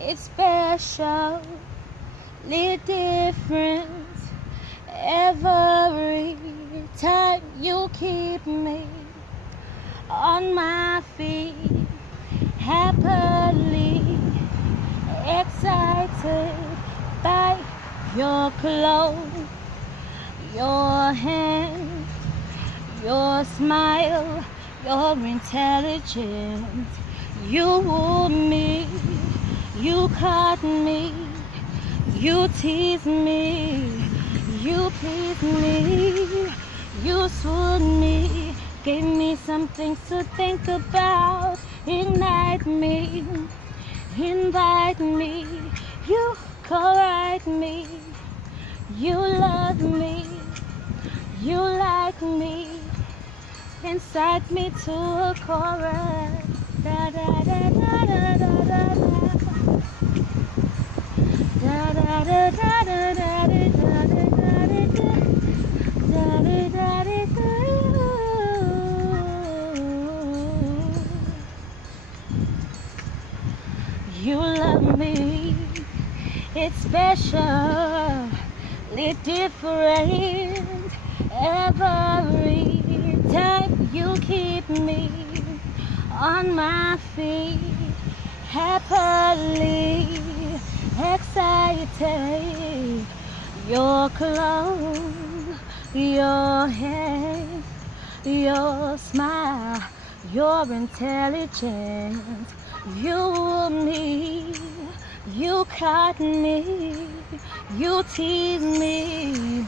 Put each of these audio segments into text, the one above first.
It's special, different every time you keep me on my feet, happily excited by your clothes, your hand, your smile, your intelligence. You woo me, you caught me, you tease me, you please me, you swoon me, gave me something to think about, ignite me, invite me, you correct me, you love me, you like me, incite me to a chorus. Da da da da da da da da da da da da da da. You love me, it's special, it's different every time you keep me on my feet, happily excited. Your clothes, your hands, your smile, your intelligence. You me, you caught me, you tease me,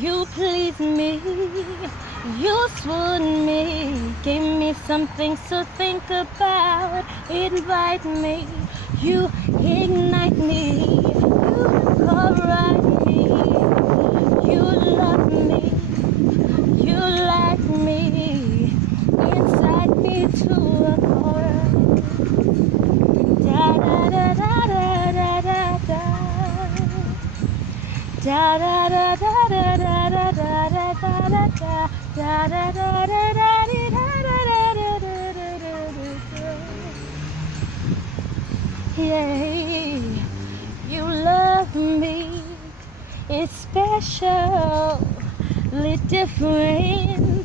you please me, you swoon me, give me something to think about, invite me, you ignite me, you correct me, you love me, you like me, incite me to a chorus. Da da da da da da da. Da da da da da da da da da da da da da da da da. Yeah, you love me. It's special, different